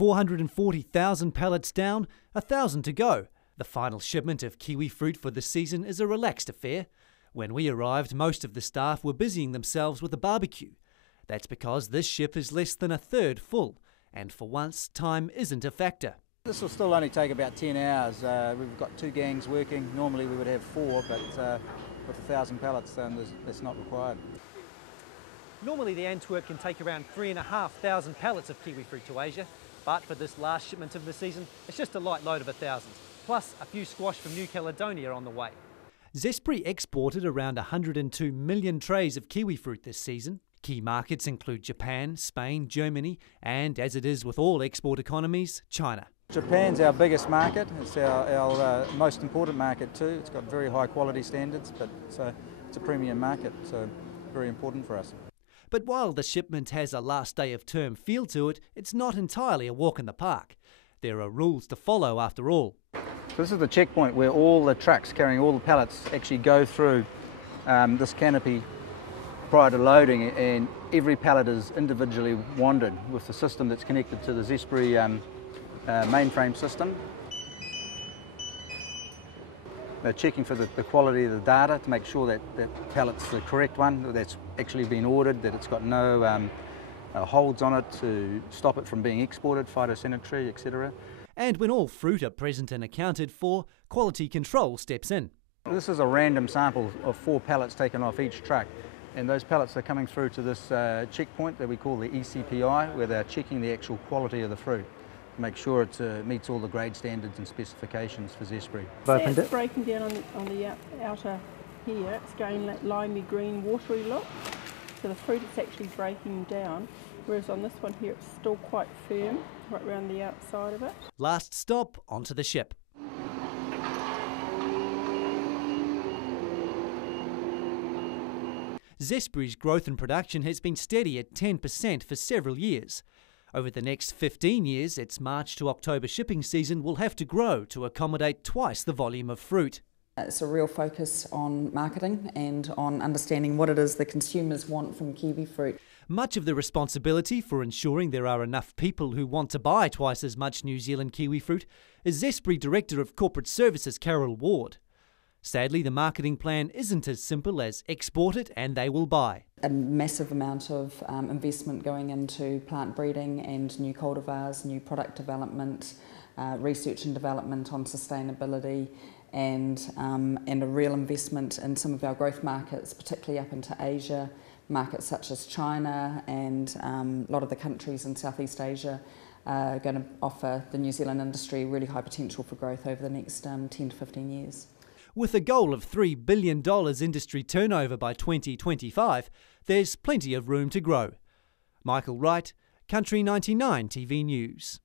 440,000 pallets down, 1,000 to go. The final shipment of kiwi fruit for the season is a relaxed affair. When we arrived, most of the staff were busying themselves with a barbecue. That's because this ship is less than a third full, and for once, time isn't a factor. This will still only take about 10 hours. We've got 2 gangs working. Normally we would have 4, but with 1,000 pallets, that's not required. Normally the Antwerp can take around 3,500 pallets of kiwi fruit to Asia, but for this last shipment of the season, it's just a light load of 1,000, plus a few squash from New Caledonia on the way. Zespri exported around 102 million trays of kiwi fruit this season. Key markets include Japan, Spain, Germany, and, as it is with all export economies, China. Japan's our biggest market. It's our most important market too. It's got very high quality standards, but it's a premium market, so very important for us. But while the shipment has a last day of term feel to it, it's not entirely a walk in the park. There are rules to follow after all. So this is the checkpoint where all the trucks carrying all the pallets actually go through this canopy prior to loading, and every pallet is individually wanded with the system that's connected to the Zespri mainframe system. They're checking for the quality of the data to make sure that that pallet's the correct one, that's actually been ordered, that it's got no holds on it to stop it from being exported, phytosanitary, etc. And when all fruit are present and accounted for, quality control steps in. This is a random sample of 4 pallets taken off each truck, and those pallets are coming through to this checkpoint that we call the ECPI, where they're checking the actual quality of the fruit to make sure it meets all the grade standards and specifications for Zespri. It's breaking down on the outer here. It's going that limey green watery look, so the fruit is actually breaking down, whereas on this one here it's still quite firm right around the outside of it. Last stop, onto the ship. Zespri's growth and production has been steady at 10% for several years. Over the next 15 years, its March to October shipping season will have to grow to accommodate twice the volume of fruit. It's a real focus on marketing and on understanding what it is the consumers want from kiwi fruit. Much of the responsibility for ensuring there are enough people who want to buy twice as much New Zealand kiwi fruit is Zespri Director of Corporate Services Carol Ward. Sadly, the marketing plan isn't as simple as export it and they will buy. A massive amount of investment going into plant breeding and new cultivars, new product development, research and development on sustainability, and a real investment in some of our growth markets, particularly up into Asia, markets such as China, and a lot of the countries in Southeast Asia are going to offer the New Zealand industry really high potential for growth over the next 10 to 15 years. With a goal of $3 billion industry turnover by 2025, there's plenty of room to grow. Michael Wright, Country 99 TV News.